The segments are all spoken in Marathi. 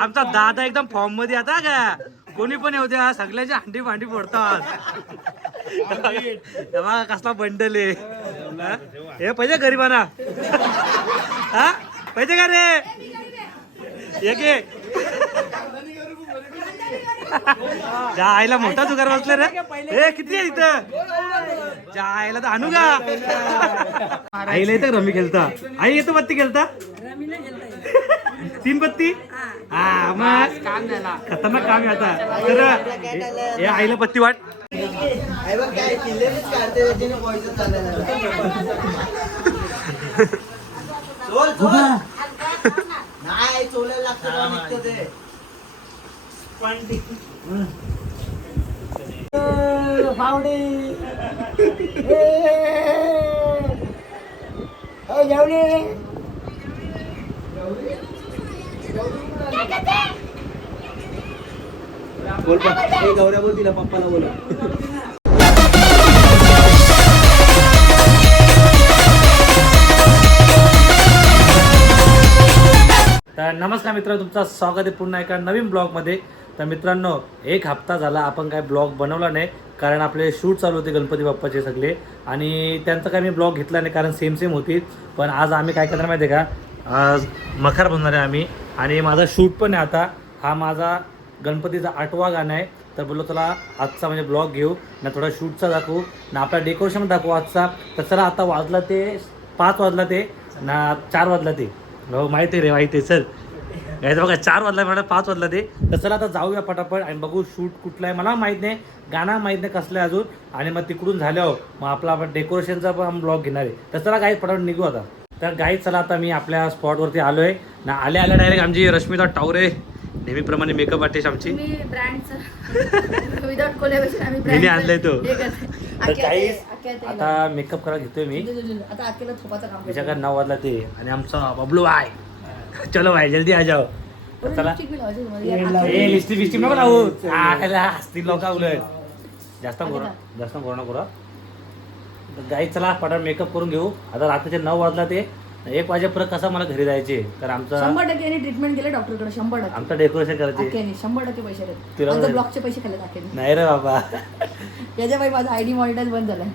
आमचा दादा एकदम फॉर्ममध्ये आता का? कोणी पण येऊ द्या सगळ्याची हांडी भांडी फोडतात. कसला बंडल आहे. हे? पाहिजे गरीबाना. हा? पाहिजे का रे? एक एक. आईला मोठा जुगार बसले रे. हे किती आहे इथं? ज्या आईला तर आणू का? आईला येतं रमी खेळता. आई येतो बत्ती खेळता? तीन बत्ती हा मग? खतरनाक काम आहे आता. तर हे आईला बत्ती वाट. नाही चोलायला लागतं निघतं ते बोल पण गौऱ्या बोल तिला पप्पाला बोला. तर नमस्कार मित्र तुमचं स्वागत आहे पुन्हा एका नवीन ब्लॉगमध्ये. तर मित्रांनो एक हप्ता झाला आपण काय ब्लॉग बनवला नाही कारण आपले शूट चालू होते गणपती बाप्पाचे सगळे. आणि त्यांचा काय मी ब्लॉग घेतला नाही कारण सेम सेम होती. पण आज आम्ही काय करणार माहिती आहे का? आज मखार बनणार आहे आम्ही. आणि माझा शूट पण आहे आता. हा माझा गणपतीचा आठवा गाणं आहे. तर बोललो तुला आजचा म्हणजे ब्लॉग घेऊ. ना थोडा शूटचा दाखवू. ना आपला डेकोरेशन दाखवू आजचा. तर चला आता वाजला ते पाच वाजला ते ना चार वाजला ते. हो माहिती आहे रे माहिती आहे चल. तर बघा चार वाजला मॅडम पाच वाजला ते. तर चला आता जाऊया पटापट आणि बघू शूट कुठला आहे. मला माहीत नाही गाणं माहीत नाही कसलं आहे अजून. आणि मग तिकडून झाल्यावर मग आपला आपण डेकोरेशनचा पण ब्लॉग घेणार आहे. तर चला काही पटापट निघू आता. तर गाईज चला आता मी आपल्या स्पॉटवरती आलो आहे ना आल्या आल्या डायरेक्ट आमची रश्मिता टावरे. नेहमीप्रमाणे मेकअप आर्टिस्ट आमची. मी आणलंय तो. तर आता मेकअप करायला घेतोय मी. विचार नऊ वाजला ते. आणि आमचा बबलू आहे चलो भाई जल्दी आ जाओ. चला. लिस्टी बिस्टी नको लावू. हसतील लोक उलट. जास्त गोरा जास्त गोरा गोरा गाई चला पटापट मेकअप करून घेऊ. आता रात्रीचे नऊ वाजला ते. एक वाजेपर्यंत कसं मला घरी जायचे? तर आमचा शंभर टक्के यांनी ट्रीटमेंट केलं डॉक्टरकडे शंभर टक्के. आमचं डेकोरेशन करायचे. आख्याने शंभर टक्के पैसे तुला माहिती- ब्लॉकचे पैसे खाल्ले आख्याने नाही रे बाबा. याच्या बाई माझा आयडी मॉनिटर बंद झालाय.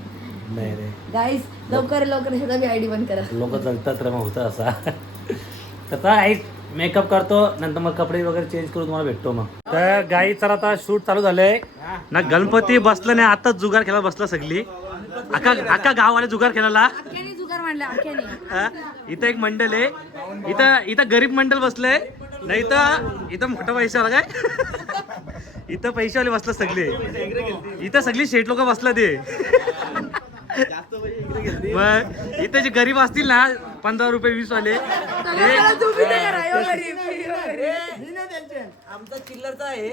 नाही रे. गाईज लवकर लवकर ह्याचा बी आयडी बंद करा. लोक जगतात रे मग होतं असा. तर गाई मेकअप करतो. नंतर मग कपडे वगैरे चेंज करून तुम्हाला भेटतो मग. तर गाई चला आता शूट चालू झालंय. ना गणपती बसलं नाही आताच जुगार खेळायला बसला सगळी. अख्खा अख्खा गाववाले जुगार मांडला हा? इथं एक मंडल आहे. इथं इथं गरीब मंडल बसलंय. नाही इथं इथं मोठा पैशावाला काय? इथं पैशावाले बसलं सगळे. इथं सगळी शेट लोक बसला ते मग इथं जे गरीब असतील ना पंधरा रुपये वीस वाले आमचा चिल्लरचा आहे.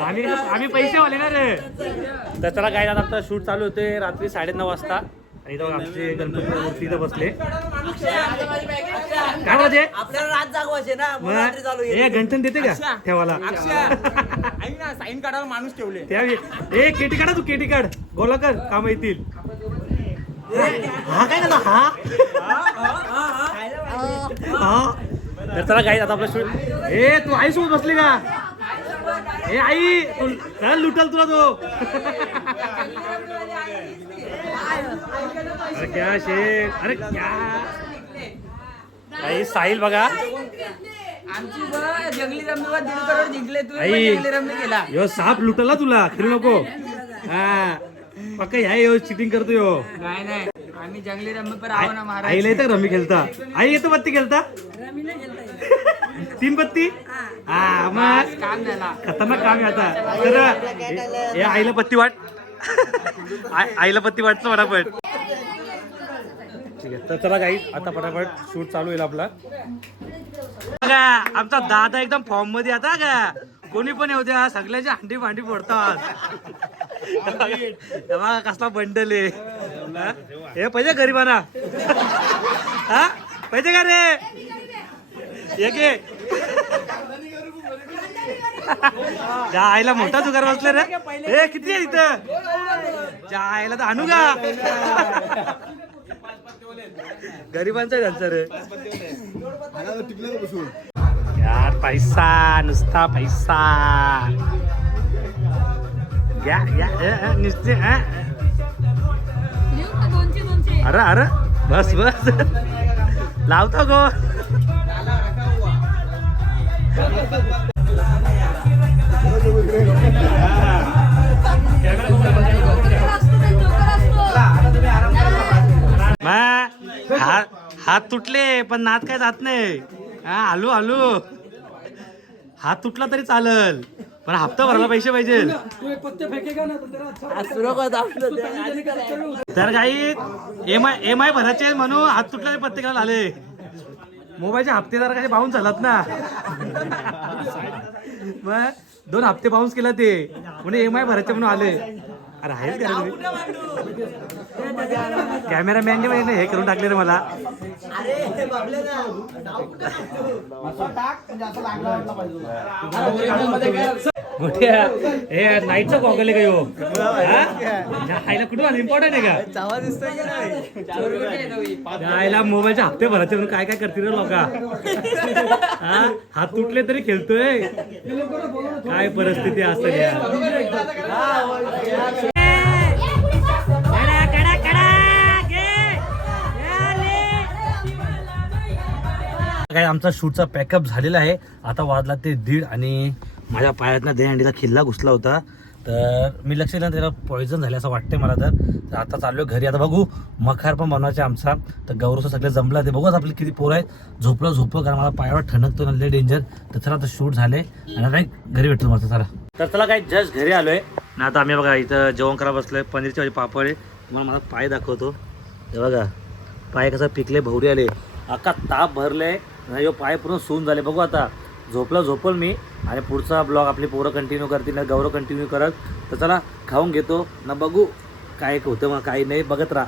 आम्ही आम्ही पैसेवाले ना रे. तर चला काय आता आमचा शूट चालू होते रात्री साडेनऊ वाजता. आणि इथं आमचे गणपती मूर्ती इथं बसले. काय म्हणजे आपल्याला रात जागवायचे ना रात्री चालू हे गंठन देते का ठेवाला ऐक ना साईन काढायला माणूस ठेवले. त्या ए केटी काढा तू केटी काढ. गोलाकर काम येतील. हा काय हा. हा? तर चला काही आता आपलं शूट ए तू आई सोबत बसली का? ए आई तू चल लुटल तुला तो. अरे क्या शेख अरे क्या? आई साहिल बघा. आमची बघ, जंगली रमी दीड करोड जिंकले तू आई जंगली रमी केला. यो साप लुटला तुला खेळू नको. हा. पक्का ह्या यो चिटिंग करतो यो. नाही नाही. आम्ही जंगली रमी पर आई- आहो ना महाराज आईला येतं रमी खेळता. आई येतो बत्ती खेळता? तीन बत्ती? हा. मग? काम झाला. खतरनाक काम आहे आता. तर हे- आईला पत्ती वाट. आई- आईला पत्ती वाटतं फटाफट. ठीक आहे तर चला काही आता फटाफट शूट चालू होईल आपला. बघा आमचा दादा एकदम फॉर्ममध्ये आता का कोणी पण येऊ द्या सगळ्याची हंडी भांडी फोडतात. हे कसला बंडल आहे. हे? पाहिजे गरीबाना हा? पाहिजे का रे एक एक ज्या आईला मोठा जुगार बसले रे. हे किती आहे इथं? ज्या आईला तर आणू का? गरिबांचा आहे त्यांचा रे. यार पैसा नुसता पैसा. या घ्या अ, नुसते अरे अरे बस बस. लावतो गो. हात हात तुटले पण नात काय जात नाही. हा हलू हलू. हात तुटला तरी चालल. पण हप्ता भरायला पैसे पाहिजे. तर काही एम आय एम आय भरायचे म्हणून हात तुटला पत्ते घालायला आले. मोबाईलचे हप्तेदार कसे बाउन्स झालात ना. मग दोन हप्ते बाउन्स केला ते. म्हणून एम आय भरायचे म्हणून आले. अरे आहेच कॅमेरा मॅनने म्हणजे हे करून टाकले रे मला. हे मोठ्या नाईटचा गॉगल आहे का? आईला कुठून इम्पॉर्टंट आहे का? आईला मोबाईलचे हप्ते भरायचे म्हणून काय काय करतील रे लोका? हा? हात तुटले तरी खेळतोय. काय परिस्थिती असते काय आमचा शूटचा पॅकअप झालेला आहे. आता वाजला ते दीड आणि माझ्या पायातनं दहीहंडीचा खिल्ला घुसला होता. तर मी लक्ष दिलं त्याला पॉयझन झालं असं वाटतंय मला तर. आता चाललो घरी. आता बघू मखार पण बनवायचा आमचा. तर गौरव सगळं जमला ते. बघूच आपले किती पोरं आहेत. झोपलं झोपलं कारण मला पायावर ठणकतो ना लय डेंजर तर चला आता शूट झाले. आणि आता घरी भेटतो मला चला. तर चला काय जस्ट घरी आलोय. ना आता आम्ही बघा इथं जेवण करा बसलोय. पनीरची भाजी पापड. आहे तुम्हाला मला पाय दाखवतो. हे बघा पाय कसं पिकले भवरी आले. अख्खा ताप भरले. ह्यो पाय पूर्ण सून झाले. बघू आता. झोपलं झोपल मी. आणि पुढचा ब्लॉग आपली पोरं कंटिन्यू करतील ना गौरव कंटिन्यू करत तर चला खाऊन घेतो. ना बघू काय होतं मग काही नाही बघत राहा.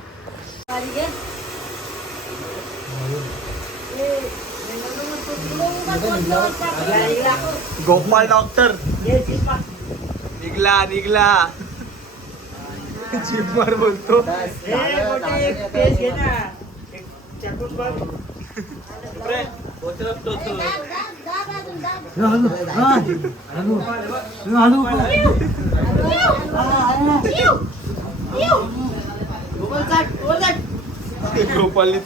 गोपाल डॉक्टर निघला निघला. चिपमार बोलतो. गोपालनी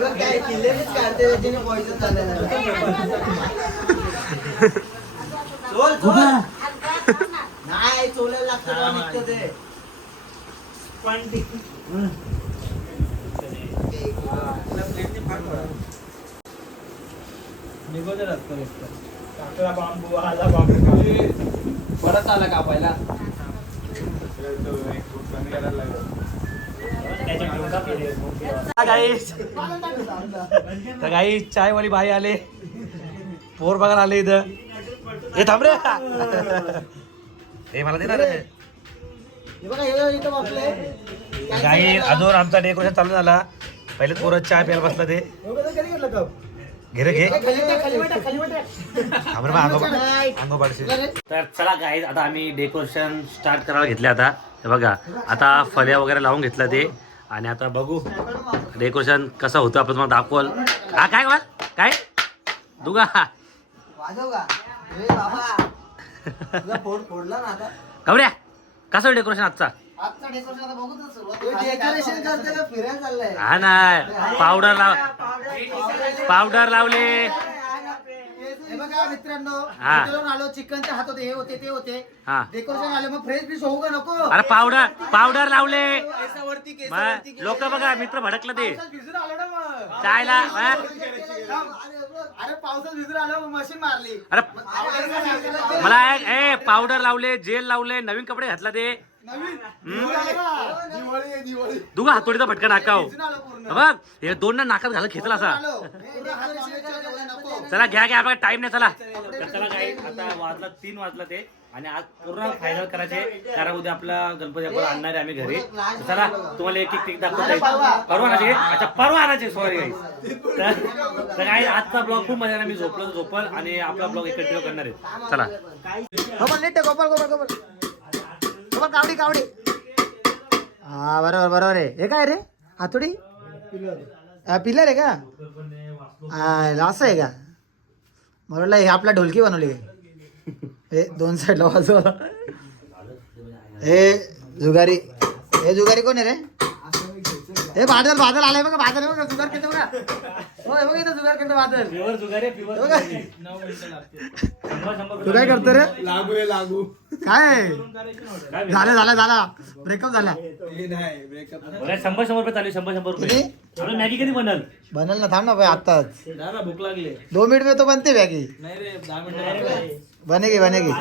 बघ काय किल्लेच काढते त्याच्याने चोल नाही चोलायला लागतं ते परत आला तर काही चायवाली बाई आले. पोर बघायला आले इथं. हे थांब रे. हे मला देणार काही अजून आमचा डेकोरेशन चालू झाला. पहिले पोरं चाय प्यायला बसला ते. कप घे. अंगो- पाडशील. तर चला गाईज आता आम्ही डेकोरेशन स्टार्ट करायला घेतले आता. हे बघा आता फल्या वगैरे लावून घेतलं ते. आणि आता बघू डेकोरेशन कसं होतं आपण तुम्हाला दाखवल. हा काय बोल काय? दुगा. वाजव का? ए बाबा. तुझा फोड फोडला ना आता. गौऱ्या कसं डेकोरेशन आजचा? डेकोरेशन फिरायला चाललंय. हा नाही पावडर लाव पावडर लावले. हे बघा मित्रांनो हा. हॉटेलवरून आलो चिकनचे हात होते हे होते ते होते. हा. डेकोरेशन आले मग फ्रेश फ्रेश होऊ का नको? अरे पावडर पावडर लावले. लोक बघा मित्र भडकलं ते. पावसात भिजून आलो ना मग. चायला हा? अरे पावसात भिजून आलो मग मशीन मारली. अरे मला एक- ए पावडर लावले जेल लावले नवीन कपडे घातला ते. दुगा हातोडीचा फटका पूर्ण. बघ हे दोन ना नाकात घालत घेतला असा. चला घ्या घ्या आपला टाइम नाही चला. चला काय आता वाजला तीन वाजला ते. आणि आज पूर्ण फायनल करायचे. कारण उद्या आपला गणपती आपण आणणार आहे आम्ही घरी. चला तुम्हाला एक एक टिक दाखवता परवा. आणायचे. अच्छा परवा आणायचे सॉरी तर तर काय आजचा ब्लॉग खूप मजा आला. मी झोपलो झोपल आणि आपला ब्लॉग कंटिन्यू करणार आहे. चला. गोपाल नीट आहे, गोपाल गोपाल. बाबा कावडी कावडी हा बरोबर बरोबर आहे. हे काय रे? हातोडी? पिलर आहे का? आ, असं आहे का? मला हे आपला ढोलकी बनवली. हे दोन साईडला वाजव. हे जुगारी. हे जुगारी कोण आहे रे? हे बादल बादल आलाय बघा बादल आहे बघा जुगार खेळतो बघा. हो हे बघा इथं जुगार खेळतो बादल. प्युअर जुगार आहे प्युअर बघा. तू काय करतो रे? लागू आहे लागू. काय? झालं झालं झाला. ब्रेकअप झाला. बघा, शंभर शंभर रुपये चालू आहे, शंभर शंभर रुपये. किती? अरे मॅगी कधी बनल? बनल ना थांब ना भाई आताच भूक लागली. दो मिनट में तो बनते बॅगी नाही रे दहा मिनिटं बनेगी बनेगी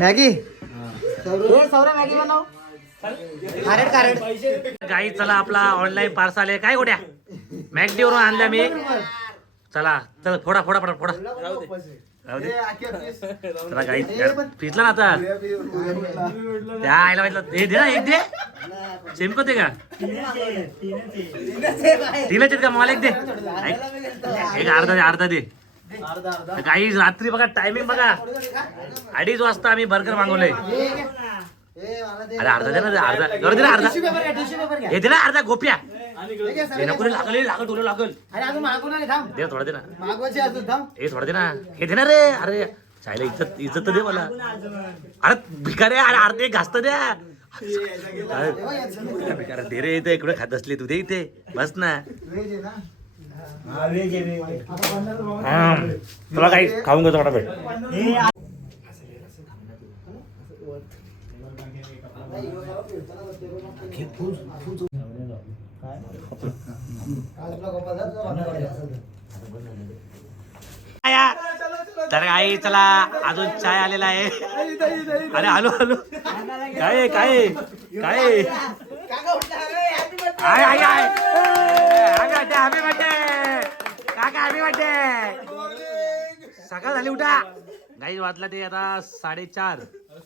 मॅगी? सौरा मॅगी बनव. गाई चला आपला ऑनलाईन पार्सल आहे. काय गोट्या मॅगडी वरून आणल्या मी. चला चल फोडा फोडा फोडा फोडा. चला ना आता. त्या आईला माहितलं हे दे ना एक दे. चिमकते का? तिला का? मला एक दे. एक अर्धा दे अर्धा दे. काही रात्री बघा टायमिंग बघा. अडीच वाजता आम्ही बर्गर मागवलंय अरे अर्धा दे ना अर्धा. दे ना अर्धा. हे दे ना अर्धा गोप्या. हे नको रे, लागल हे, लागल तुला लागल. अरे अजून मागून आले थांब. दे थोडा दे ना. मागवायचे अजून थांब. हे थोडा दे ना. हे दे ना रे अरे चायला इज्जत इज्जत तर दे मला. अरे भिकारे अरे अर्धे घासत द्या. अरे भिकारे, दे रे इथे इकडे खात असली तू दे इथे. बस ना. हा. तुला काही खाऊन घेतो थोडा. तर आई चला अजून चाय आलेला आहे. अरे आलो आलो काय आहे, काय काय आय आय आय. हॅपी बर्थडे काका हॅपी बर्थडे सकाळ झाली उठा. गाई वाजला ते आता साडेचार.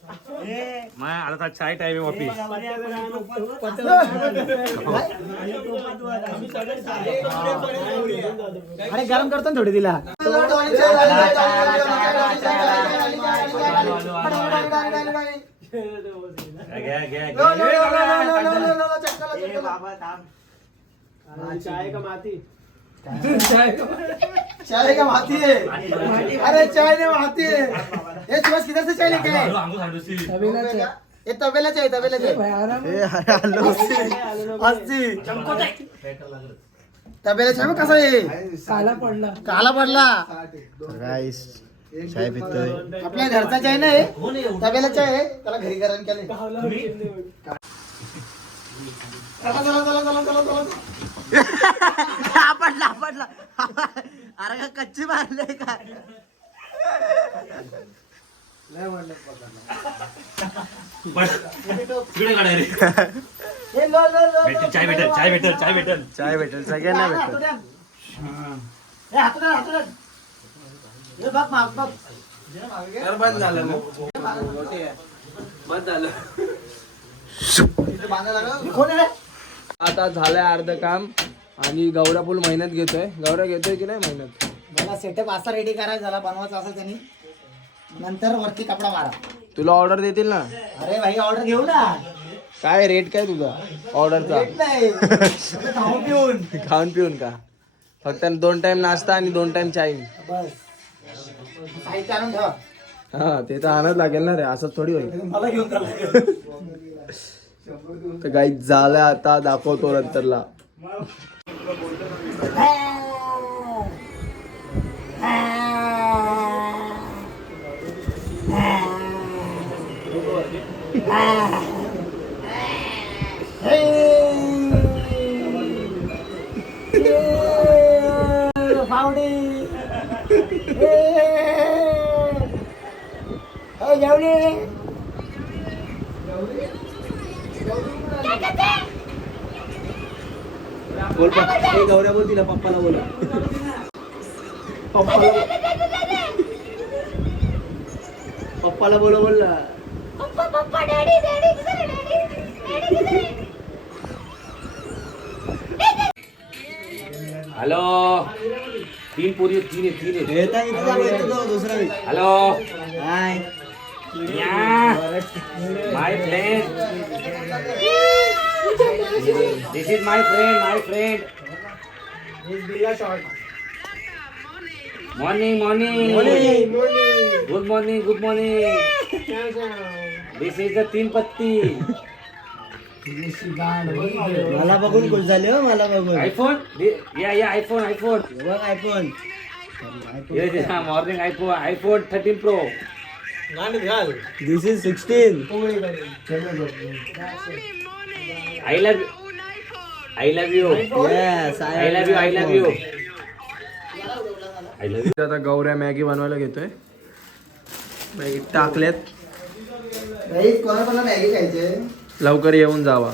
मग आता चाय टाइम आहे वापिस अरे गरम करतो ना थोडी तिला. घ्या घ्या चाय का माती? है अरे चाय ने माती. है ये सुबह किधर से चाय लेके आए ये तबेला चाय तबेला चाय अस्सी तबेला चाय मग कसा आहे? काला पडला. काला पडला. राईस चाय पितोय. आपल्या घरचा चाय नाही तबेला चाय आहे. त्याला घरी गरम केले चला चला चला चला चला चला. पडला पडला. अरे का कच्ची मारले का? तिकडे काढा रे हे लो लो लो भेटेल चाय भेटेल चाय भेटेल चाय भेटेल. चाय भेटेल सगळ्यांना भेटेल. रे? आता झालंय अर्ध काम आणि गौरा फुल मेहनत घेतोय. गौरा घेतोय की नाही मेहनत? मला सेटअप असा रेडी करायचा झाला बनवायचा असेल त्यांनी. नंतर वरती कपडा मारा. तुला ऑर्डर देतील ना? अरे भाई ऑर्डर घेऊ ना. काय रेट काय तुझा ऑर्डरचा? नाही. खाऊन पिऊन. खाऊन पिऊन का? फक्त दोन टाइम नाश्ता आणि दोन टाइम चाय बस. साहित्य आणून ठेवा. हा ते तर आणाच लागेल ना रे असंच थोडी होईल. मला घेऊन चालला तर काही झालंय आता दाखवतो नंतरला. फावडी जेवली बोल गौऱ्या बोल तिला पप्पाला बोल पप्पाला पप्पाला बोल बोलला पप्पा पप्पा डॅडी डॅडी डॅडी हॅलो तीन पोरी आहेत, तीन आहेत, तीन आहेत. Hello my friend this is my friend my friend morning morning good morning good morning this is the तीन पत्ती मला बघून खुश झाले हो मला बघून. आयफोन या या आयफोन आयफोन बघ iPhone morning iPhone iPhone thirteen pro this is sixteen I love I love you yes I love you I love you I love आता गौऱ्या मॅगी बनवायला घेतोय. मॅगी टाकल्यात. मॅगी खायचे? लवकर येऊन जावा.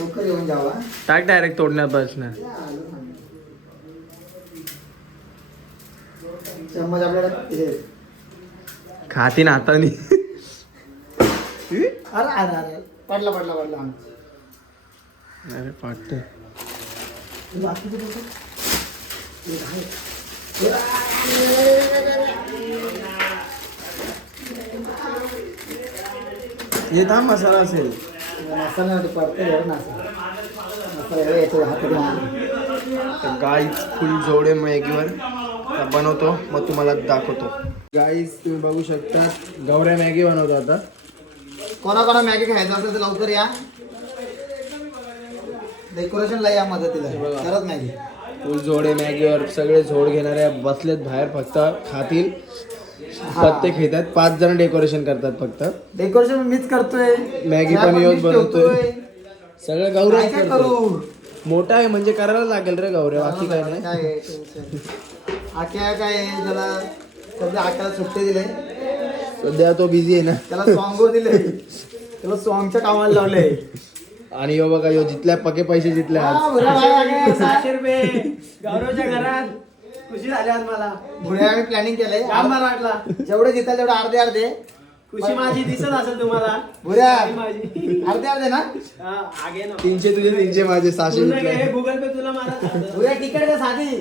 लवकर येऊन जावा. टाक डायरेक्ट तोडण्यात बसणार चम्मच आपल्याला हे. खातीन हाताने अरे अरे अरे. पडला पडला पडला. अरे हे नासा मसाला हातात गाईच फुल जोडे मॅगीवर बनवतो. मग तुम्हाला दाखवतो. गाईज तुम्ही बघू शकता गौऱ्या मॅगी बनवतो आता. कोणाकोणा मॅगी खायचं असेल तर लवकर या. डेकोरेशनला या मदतीला. करत मॅगी. फुल जोडे मॅगीवर सगळे झोड घेणारे बसलेत बाहेर फक्त खातील. पत्ते खेळतात पाच जण डेकोरेशन करतात फक्त. डेकोरेशन मीच करतोय. मॅगी पण मीच बनवतोय. सगळं गौरव काय करू? मोठा आहे म्हणजे करायला लागेल रे गौऱ्या बाकी काय नाही. काय काय आहे, त्याला सध्या आक्याला सुट्टे दिले. सध्या तो बिझी आहे ना. त्याला सॉंग दिले त्याला सॉंगच्या कामाला लावले आणि यो बघा यो जितल्या पके पैसे जितले आज. सहाशे रुपये. गौरवच्या घरात. खुशी झाली आज मला. पुढे आम्ही प्लॅनिंग केलंय. काम बरं वाटला. जेवढे जिथं तेवढे अर्धे अर्धे. खुशी माझी दिसत असेल तुम्हाला. भुऱ्या माझी. अर्धे अर्धे ना? हा, आगे ना तीनशे तुझे तीनशे माझे सहाशे पूर्ण जितले घे, गुगल पे तुला मारा भुऱ्या तिकीट का साधी.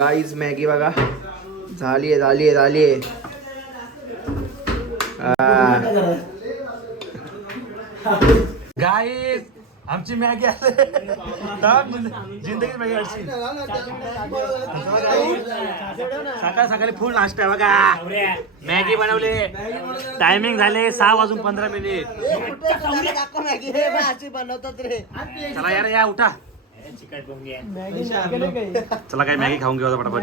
गाईज मॅगी बघा. झाली आहे झाली आहे झाली आहे. गाईस आमची मॅगी आले जिंदगी मॅगी अडची सकाळ सकाळी फुल नाश्ता आहे बघा. मॅगी बनवले. टायमिंग झाले सहा वाजून पंधरा मिनिट चला यार या उठा. चला काय मॅगी खाऊन घेऊ पटापट.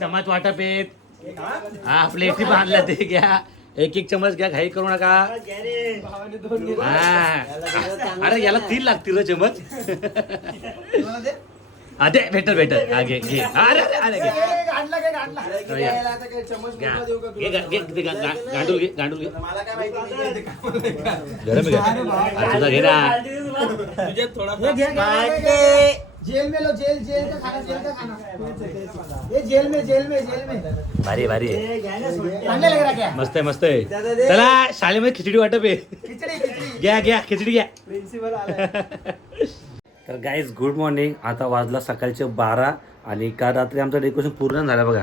चमच वाटप येत हा प्लेटी पण आणल्या ते घ्या. एक एक चमच घ्या घाई करू नका. हा. अरे याला तीन लागतील रे चमच हा दे भेटल भेटल. हा घे घे. अरे अरे अरे घे. हा. घ्या. घे, घे, घे, घे? हा, तुझा ना जेल में लो जेल जेल का खाना जेल का खाना। ये जेल में जेल में जेल में। भारी भारी। आहे. चांगले लग रहा क्या? मस्त आहे मस्त आहे चला शाळेमध्ये खिचडी वाटप आहे खिचडी खिचडी। घ्या घ्या खिचडी घ्या प्रिन्सिपल तर गाईज गुड मॉर्निंग आता वाजला सकाळचे बारा आणि काल रात्री आमचं डेकोरेशन पूर्ण झालं बघा.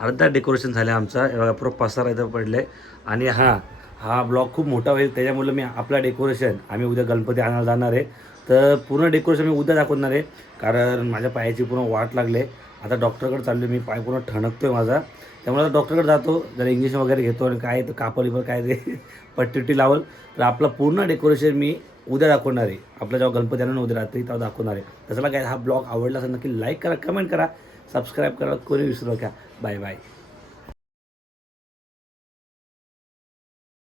अर्धा डेकोरेशन झालं आमचं. हे बघा पूर्ण पसारा इथं पडलं. आहे आणि हा हा ब्लॉग खूप मोठा होईल. त्याच्यामुळे मी आपला डेकोरेशन आम्ही उद्या गणपती आणायला जाणार आहे. तर पूर्ण डेकोरेशन मी उद्या दाखवणार आहे. कारण माझ्या पायाची पूर्ण वाट लागले आता डॉक्टरकडे चाललो मी पाय पूर्ण ठणकतो आहे माझा. त्यामुळे आता डॉक्टरकडे जातो जर इंजेक्शन वगैरे घेतो आणि काय तर कापड काय ते पट्टी लावल. तर आपलं पूर्ण डेकोरेशन मी उद्या दाखवणार आहे. आपला जेव्हा गणपती आणून उद्या रात्री तेव्हा दाखवणार आहे. तसला काय हा ब्लॉग आवडला असेल नक्की लाईक करा कमेंट करा सबस्क्राईब करा कोणी विसरू नका. Bye bye